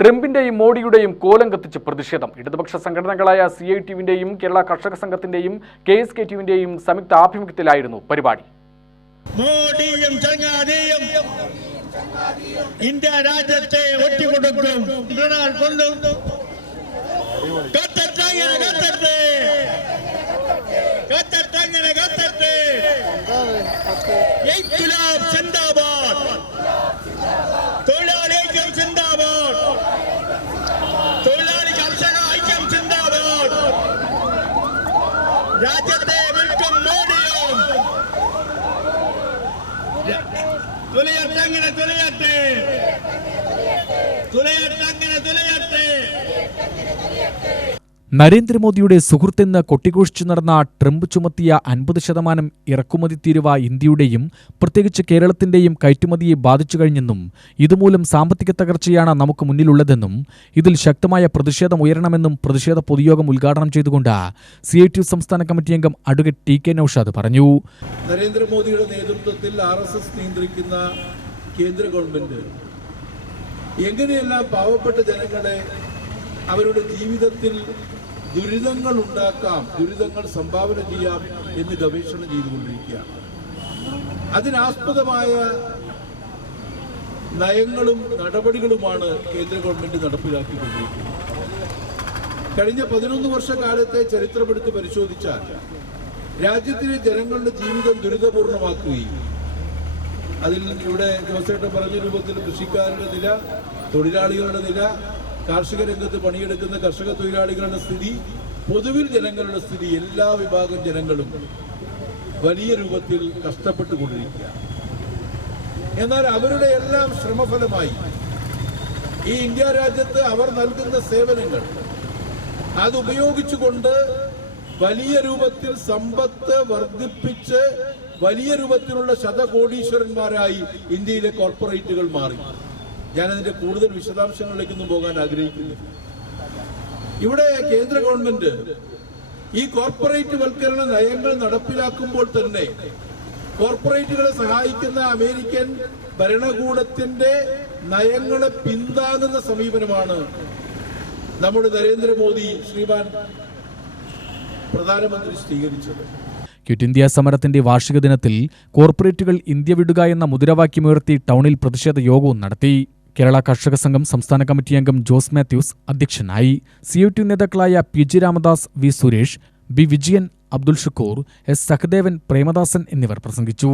ട്രംപിന്റെയും മോഡിയുടെയും കോലം കത്തിച്ച് പ്രതിഷേധം. ഇടതുപക്ഷ സംഘടനകളായ സി ഐ ടിയുവിന്റെയും കേരള കർഷക സംഘത്തിന്റെയും കെ എസ് കെ ടിയുവിന്റെയും സംയുക്ത ആഭിമുഖ്യത്തിലായിരുന്നു പരിപാടി. മോഡിയും ഇന്ത്യ രാജ്യത്തെ രാജ്യത്തെ വിൽക്കും മോഡിയും തുലയട്ടെ അങ്ങനെ തുലയട്ടെ തുലയട്ടെ അങ്ങനെ തുലയട്ടെ നരേന്ദ്രമോദിയുടെ സുഹൃത്തെന്ന് കൊട്ടിഘോഷിച്ചു നടന്ന ട്രംപ് ചുമത്തിയ അൻപത് ശതമാനം ഇറക്കുമതി തീരുവ ഇന്ത്യയുടെയും പ്രത്യേകിച്ച് കേരളത്തിന്റെയും കയറ്റുമതിയെ ബാധിച്ചു കഴിഞ്ഞെന്നും ഇതുമൂലം സാമ്പത്തിക തകർച്ചയാണ് നമുക്ക് മുന്നിലുള്ളതെന്നും ഇതിൽ ശക്തമായ പ്രതിഷേധം ഉയരണമെന്നും പ്രതിഷേധ പൊതുയോഗം ഉദ്ഘാടനം ചെയ്തുകൊണ്ട് സി ഐ ടി സംസ്ഥാന കമ്മിറ്റി അംഗം അഡ്വക്കേറ്റ് ടി കെ നൌഷാദ് പറഞ്ഞു. നരേന്ദ്രമോദിയുടെ നേതൃത്വത്തിൽ ആർ എസ് എസ് നിയന്ത്രിക്കുന്ന കേന്ദ്ര ഗവൺമെന്റ് എങ്ങനെയെല്ലാം പാവപ്പെട്ട ജനങ്ങളെ അവരുടെ ജീവിതത്തിൽ ദുരിതങ്ങൾ ഉണ്ടാക്കാം ദുരിതങ്ങൾ സംഭാവന ചെയ്യാം എന്ന് ഗവേഷണം ചെയ്തുകൊണ്ടിരിക്കുകയാണ്. അതിനാസ്പദമായ നയങ്ങളും നടപടികളുമാണ് കേന്ദ്ര ഗവൺമെന്റ് നടപ്പിലാക്കിക്കൊണ്ടിരിക്കുന്നത്. കഴിഞ്ഞ പതിനൊന്ന് വർഷക്കാലത്തെ ചരിത്രമെടുത്ത് പരിശോധിച്ചാൽ രാജ്യത്തിലെ ജനങ്ങളുടെ ജീവിതം ദുരിതപൂർണമാക്കുകയും അതിൽ ഇവിടെ ജോസേട്ടൻ പറഞ്ഞ രൂപത്തിൽ കൃഷിക്കാരുടെ നില തൊഴിലാളികളുടെ നില കാർഷിക രംഗത്ത് പണിയെടുക്കുന്ന കർഷക തൊഴിലാളികളുടെ സ്ഥിതി പൊതുവിൽ ജനങ്ങളുടെ സ്ഥിതി എല്ലാ വിഭാഗം ജനങ്ങളും വലിയ രൂപത്തിൽ കഷ്ടപ്പെട്ടുകൊണ്ടിരിക്കുക. എന്നാൽ അവരുടെ എല്ലാം ശ്രമഫലമായി ഈ ഇന്ത്യ രാജ്യത്ത് അവർ നൽകുന്ന സേവനങ്ങൾ അത് ഉപയോഗിച്ചുകൊണ്ട് വലിയ രൂപത്തിൽ സമ്പത്ത് വർദ്ധിപ്പിച്ച് വലിയ രൂപത്തിലുള്ള ശതകോടീശ്വരന്മാരായി ഇന്ത്യയിലെ കോർപ്പറേറ്റുകൾ മാറി. ഞാനതിന്റെ കൂടുതൽ വിശദാംശങ്ങളിലേക്കൊന്നും പോകാൻ ആഗ്രഹിക്കുന്നു ഇവിടെ കേന്ദ്ര ഗവൺമെന്റ് ഈ കോർപ്പറേറ്റ് വൽക്കരണ നയങ്ങൾ നടപ്പിലാക്കുമ്പോൾ തന്നെ കോർപ്പറേറ്റുകളെ സഹായിക്കുന്ന അമേരിക്കൻ ഭരണകൂടത്തിന്റെ നയങ്ങളെ പിന്താങ്ങുന്ന സമീപനമാണ് നമ്മുടെ നരേന്ദ്രമോദി ശ്രീമാൻ പ്രധാനമന്ത്രി സ്വീകരിച്ചത്. ക്വിറ്റ് ഇന്ത്യ സമരത്തിന്റെ വാർഷിക ദിനത്തിൽ കോർപ്പറേറ്റുകൾ ഇന്ത്യ വിടുക എന്ന മുദ്രാവാക്യമുയർത്തി ടൗണിൽ പ്രതിഷേധ യോഗവും നടത്തി. കേരള കർഷക സംഘം സംസ്ഥാന കമ്മിറ്റി അംഗം ജോസ് മാത്യൂസ് അധ്യക്ഷനായി. സി ടി നേതാക്കളായ P G Ramadas V Suresh B Vijayan Abdul Shukkur S Sahadevan Premadasan എന്നിവർ പ്രസംഗിച്ചു.